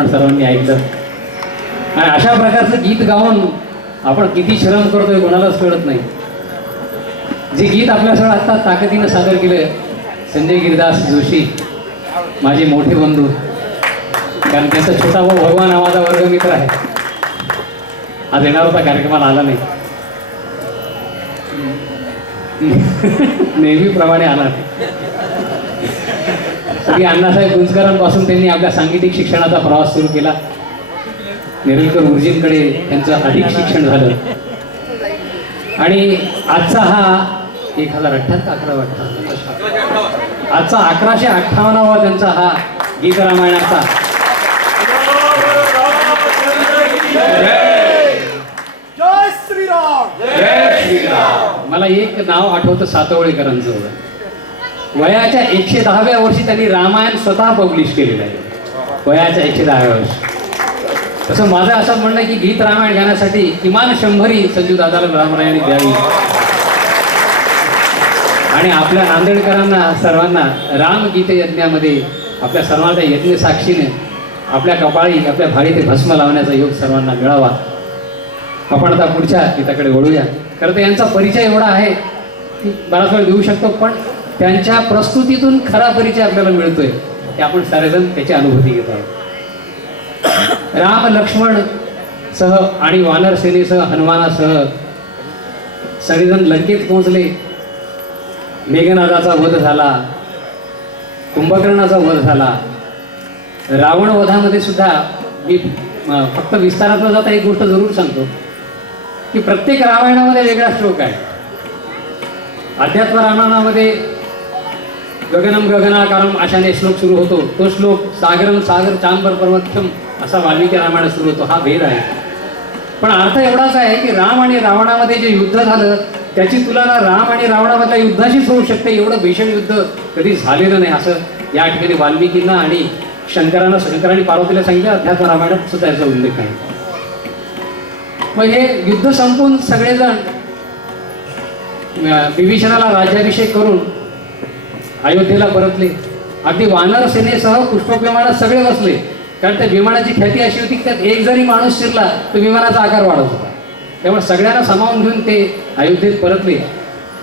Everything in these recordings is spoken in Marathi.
आपण सर्वांनी ऐकलं. आणि अशा प्रकारचं गीत गाऊन आपण किती श्रम करतोय कोणालाच कळत नाही. जे गीत आपल्यासोबत आत्ता ताकदीनं सादर केलं संजय गिरदास जोशी माझे मोठे बंधू. कारण त्यांचा छोटा भाऊ भगवान नावाचा वर्गमित्र आहे. आज येणार होता कार्यक्रमाला आला नाही. नेहमीप्रमाणे आला नाही. श्री अण्णासाहेब गुंजकरांपासून त्यांनी आपल्या सांगीतिक शिक्षणाचा प्रवास सुरू केला. नेरुलकर गुरुजींकडे त्यांचं अधिक शिक्षण झालं. आणि आजचा हा एक हजार अठ्ठ्याहत्तर अकरा वाटतं आजचा अकराशे अठ्ठावन्नावा त्यांचा हा गीत रामायणाचा. मला एक नाव आठवतं सातवळेकरांचं वयाच्या एकशे दहाव्या वर्षी त्यांनी रामायण स्वतः पब्लिश केलेलं आहे. वयाच्या एकशे दहाव्या वर्षी. तसं माझं असं म्हणणं आहे की गीत रामायण गाण्यासाठी किमान शंभरी संजू दादाला रामरायाने द्यावी. आणि आपल्या नांदेडकरांना सर्वांना रामगीत यज्ञामध्ये आपल्या सर्वांच्या यज्ञ साक्षीने आपल्या कपाळी आपल्या भाडी ते भस्म लावण्याचा योग सर्वांना मिळावा. आपण आता पुढच्या गीताकडे वळूया. खरं तर यांचा परिचय एवढा आहे की बराच वेळ देऊ शकतो पण त्यांच्या प्रस्तुतीतून खरा परिचय आपल्याला मिळतोय. की आपण सारेजण त्याची अनुभूती घेत आहोत. राम लक्ष्मण सह आणि वानर सेनेसह हनुमानासह सगळेजण लंकेत पोहोचले. मेघनादाचा वध झाला. कुंभकर्णाचा वध झाला. रावण वधामध्ये सुद्धा मी फक्त विस्तारात जाता एक गोष्ट जरूर सांगतो की प्रत्येक रामायणामध्ये वेगळा श्लोक आहे. अध्यात्म रामायणामध्ये गगनम गगनाकारम अशाने श्लोक सुरू होतो. तो श्लोक सागरम सागर चांबर पर्वतम असा वाल्मिकी रामायण सुरू होतो. हा भेद आहे. पण अर्थ एवढाच आहे की राम आणि रावणामध्ये जे युद्ध झालं त्याची तुलना राम आणि रावणामधल्या युद्धाशीच होऊ शकते. एवढं भीषण युद्ध कधी झालेलं नाही असं या ठिकाणी वाल्मिकींना आणि शंकरांना शंकरांनी पार्वतीला सांगितलं. अध्यात्म रामायणात सुद्धा याचा उल्लेख आहे. मग हे युद्ध संपून सगळेजण विभीषणाला राज्याभिषेक करून अयोध्येला परतले. अगदी वानर सेनेसह पुष्पक विमानात सगळे बसले. कारण त्या विमानाची ख्याती अशी होती की त्यात एक जरी माणूस शिरला तर विमानाचा आकार वाढत होता. त्यामुळे सगळ्यांना सामावून घेऊन ते अयोध्येत परतले.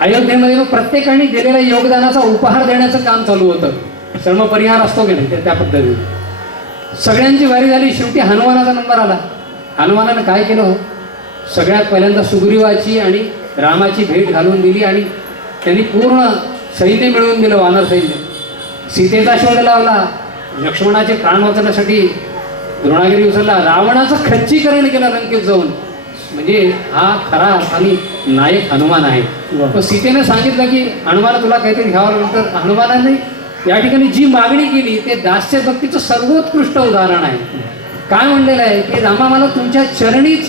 अयोध्येमध्ये मग प्रत्येकाने दिलेल्या योगदानाचा उपहार देण्याचं काम चालू होतं. सर्वपरिहार असतो की नाही? त्या पद्धतीने. सगळ्यांची वारी झाली. शेवटी हनुमानाचा नंबर आला. हनुमानानं काय केलं हो? सगळ्यात पहिल्यांदा सुग्रीवाची आणि रामाची भेट घालून दिली आणि त्यांनी पूर्ण सैन्य मिळवून दिलं वानर सैन्य. सीतेचा शोध लावला. लक्ष्मणाचे प्राण वाचवण्यासाठी द्रोणागिरी उचलला रावणाचं खच्चीकरण केलं लंकेत जाऊन. म्हणजे हा खरा आणि नायक हनुमान आहे. पण सीतेने सांगितलं की हनुमाना तुला काहीतरी घ्यावं लागलं तर हनुमानाने या ठिकाणी जी मागणी केली ते दास्य भक्तीचं सर्वोत्कृष्ट उदाहरण आहे. काय म्हणलेलं आहे? की रामा मला तुमच्या चरणीच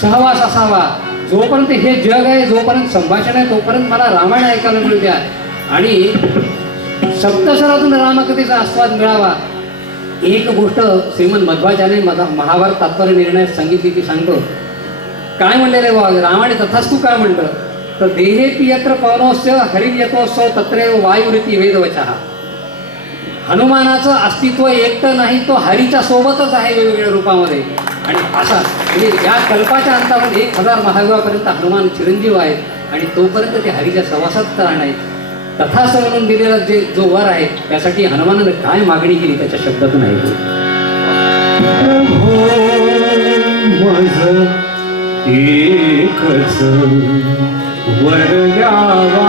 सहवास असावा. जोपर्यंत हे जग आहे जोपर्यंत संभाषण आहे तोपर्यंत मला रामायण ऐकायला मिळू द्या. आणि सप्तशरातून रामकथेचा आस्वाद मिळावा. एक गोष्ट श्रीमंत मध्वाचार्य मधा महाभारत तात्पर्य निर्णय सांगितली ती सांगतो. काय म्हणलेलं आहे बा रामाने तथास्तू काय म्हणलं तर देहे पियत्र पवनोस्य हरियतोत्सव तत्रेव वायुरीती वेदवचा. हनुमानाचं अस्तित्व एकटं नाही तो हरीच्या सोबतच आहे वेगवेगळ्या रूपामध्ये. आणि असा म्हणजे या कल्पाच्या अंतावर एक हजार महायुगापर्यंत हनुमान चिरंजीव आहे आणि तोपर्यंत ते हरीच्या सहवासात कारण आहे तथास म्हणून दिलेला जे जो वर आहे त्यासाठी हनुमानानं काय मागणी केली त्याच्या शब्दातून आहे? हो, एकच वरयावा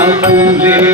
comer.